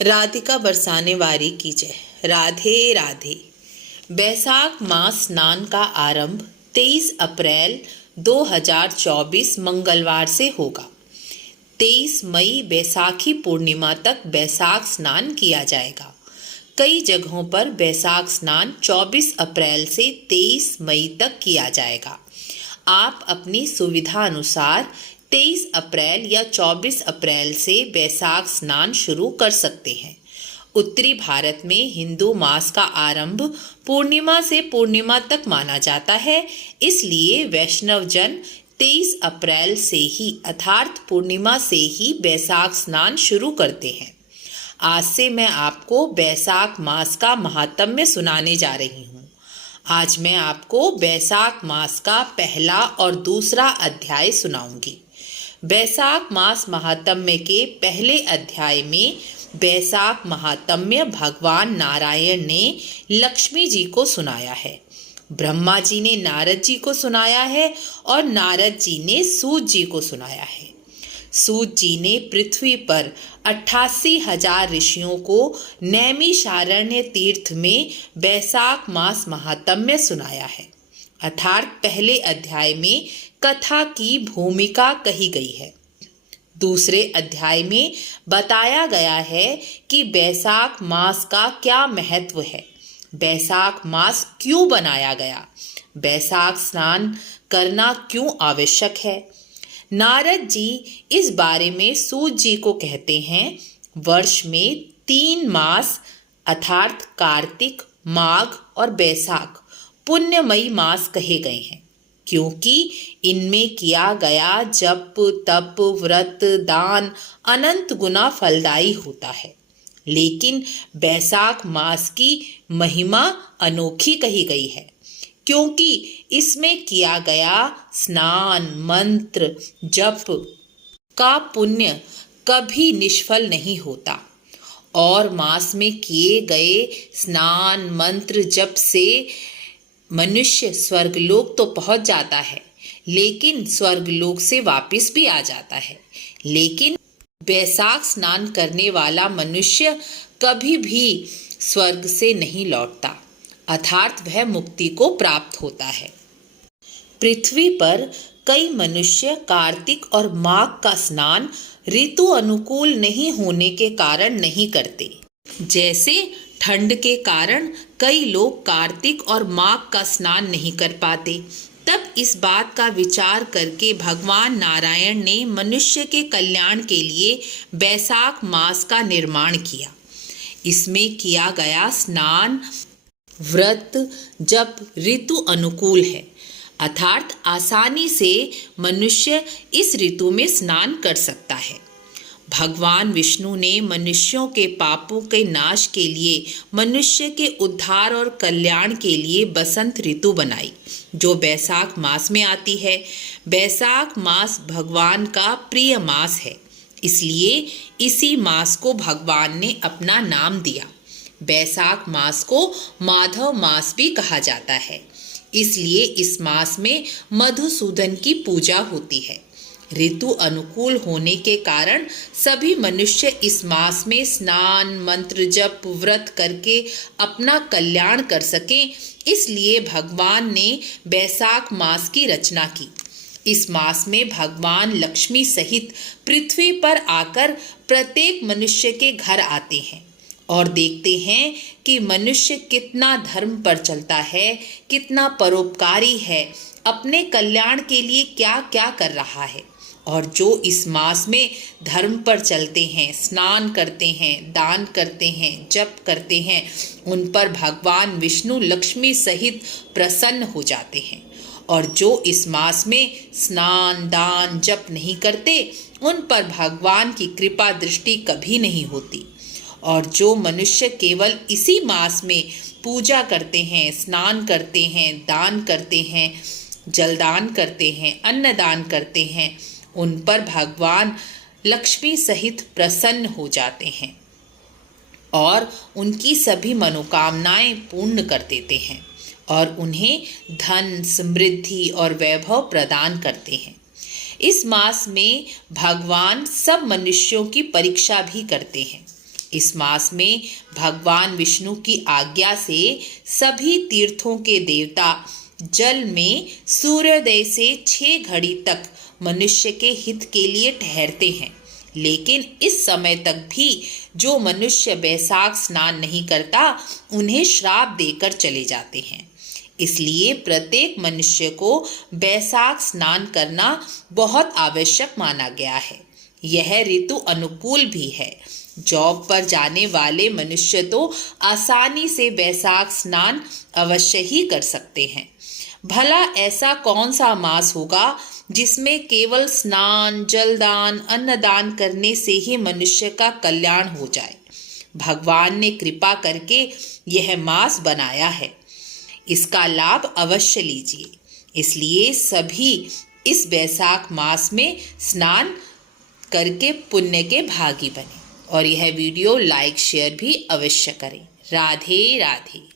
राधिका बरसाने वारी की जय। राधे राधे। बैसाख मास स्नान का आरंभ 23 अप्रैल 2024 मंगलवार से होगा। 23 मई बैसाखी पूर्णिमा तक बैसाख स्नान किया जाएगा। कई जगहों पर बैसाख स्नान 24 अप्रैल से 23 मई तक किया जाएगा। आप अपनी सुविधा अनुसार 23 अप्रैल या 24 अप्रैल से बैसाख स्नान शुरू कर सकते हैं। उत्तरी भारत में हिंदू मास का आरंभ पूर्णिमा से पूर्णिमा तक माना जाता है, इसलिए वैष्णव जन 23 अप्रैल से ही अर्थात पूर्णिमा से ही बैसाख स्नान शुरू करते हैं। आज से मैं आपको बैसाख मास का महात्म्य सुनाने जा रही हूँ। आज मैं आपको बैसाख मास का पहला और दूसरा अध्याय सुनाऊंगी। बैसाख मास महात्म्य के पहले अध्याय में बैसाख महात्म्य भगवान नारायण ने लक्ष्मी जी को सुनाया है, ब्रह्मा जी ने नारद जी को सुनाया है और नारद जी ने सूत जी को सुनाया है। सूत जी ने पृथ्वी पर 88,000 ऋषियों को नैमिषारण्य तीर्थ में बैसाख मास महात्म्य सुनाया है। अर्थात पहले अध्याय में कथा की भूमिका कही गई है। दूसरे अध्याय में बताया गया है कि बैसाख मास का क्या महत्व है, बैसाख मास क्यों बनाया गया, बैसाख स्नान करना क्यों आवश्यक है। नारद जी इस बारे में सूत जी को कहते हैं, वर्ष में 3 मास अर्थात कार्तिक, माघ और बैसाख पुण्यमयी मास कहे गए हैं, क्योंकि इनमें किया गया जप, तप, व्रत, दान अनंत गुना फलदायी होता है। लेकिन बैसाख मास की महिमा अनोखी कही गई है, क्योंकि इसमें किया गया स्नान, मंत्र, जप का पुण्य कभी निष्फल नहीं होता। और मास में किए गए स्नान, मंत्र, जप से मनुष्य स्वर्गलोक तो पहुंच जाता है, लेकिन स्वर्गलोक से वापस भी आ जाता है। लेकिन बैसाख स्नान करने वाला मनुष्य कभी भी स्वर्ग से नहीं लौटता, अर्थात वह मुक्ति को प्राप्त होता है। पृथ्वी पर कई मनुष्य कार्तिक और माघ का स्नान ऋतु अनुकूल नहीं होने के कारण नहीं करते। जैसे ठंड के कारण कई लोग कार्तिक और माघ का स्नान नहीं कर पाते। तब इस बात का विचार करके भगवान नारायण ने मनुष्य के कल्याण के लिए बैसाख मास का निर्माण किया। इसमें किया गया स्नान, व्रत, जप ऋतु अनुकूल है, अर्थात आसानी से मनुष्य इस ऋतु में स्नान कर सकता है। भगवान विष्णु ने मनुष्यों के पापों के नाश के लिए, मनुष्य के उद्धार और कल्याण के लिए बसंत ऋतु बनाई, जो बैसाख मास में आती है। बैसाख मास भगवान का प्रिय मास है, इसलिए इसी मास को भगवान ने अपना नाम दिया। बैसाख मास को माधव मास भी कहा जाता है, इसलिए इस मास में मधुसूदन की पूजा होती है। ऋतु अनुकूल होने के कारण सभी मनुष्य इस मास में स्नान, मंत्र, जप, व्रत करके अपना कल्याण कर सकें, इसलिए भगवान ने बैसाख मास की रचना की। इस मास में भगवान लक्ष्मी सहित पृथ्वी पर आकर प्रत्येक मनुष्य के घर आते हैं और देखते हैं कि मनुष्य कितना धर्म पर चलता है, कितना परोपकारी है, अपने कल्याण के लिए क्या क्या कर रहा है। और जो इस मास में धर्म पर चलते हैं, स्नान करते हैं, दान करते हैं, जप करते हैं, उन पर भगवान विष्णु लक्ष्मी सहित प्रसन्न हो जाते हैं। और जो इस मास में स्नान, दान, जप नहीं करते, उन पर भगवान की कृपा दृष्टि कभी नहीं होती। और जो मनुष्य केवल इसी मास में पूजा करते हैं, स्नान करते हैं, दान करते हैं, जलदान करते हैं, अन्नदान करते हैं, उन पर भगवान लक्ष्मी सहित प्रसन्न हो जाते हैं और उनकी सभी मनोकामनाएं पूर्ण कर देते हैं और उन्हें धन, समृद्धि और वैभव प्रदान करते हैं। इस मास में भगवान सब मनुष्यों की परीक्षा भी करते हैं। इस मास में भगवान विष्णु की आज्ञा से सभी तीर्थों के देवता जल में सूर्योदय से 6 घड़ी तक मनुष्य के हित के लिए ठहरते हैं। लेकिन इस समय तक भी जो मनुष्य बैसाख स्नान नहीं करता उन्हें श्राप देकर चले जाते हैं। इसलिए प्रत्येक मनुष्य को बैसाख स्नान करना बहुत आवश्यक माना गया है। यह ऋतु अनुकूल भी है। जॉब पर जाने वाले मनुष्य तो आसानी से बैसाख स्नान अवश्य ही कर सकते हैं। भला ऐसा कौन सा मास होगा जिसमें केवल स्नान, जलदान, अन्नदान करने से ही मनुष्य का कल्याण हो जाए। भगवान ने कृपा करके यह मास बनाया है, इसका लाभ अवश्य लीजिए। इसलिए सभी इस बैसाख मास में स्नान करके पुण्य के भागी बने और यह वीडियो लाइक शेयर भी अवश्य करें। राधे राधे।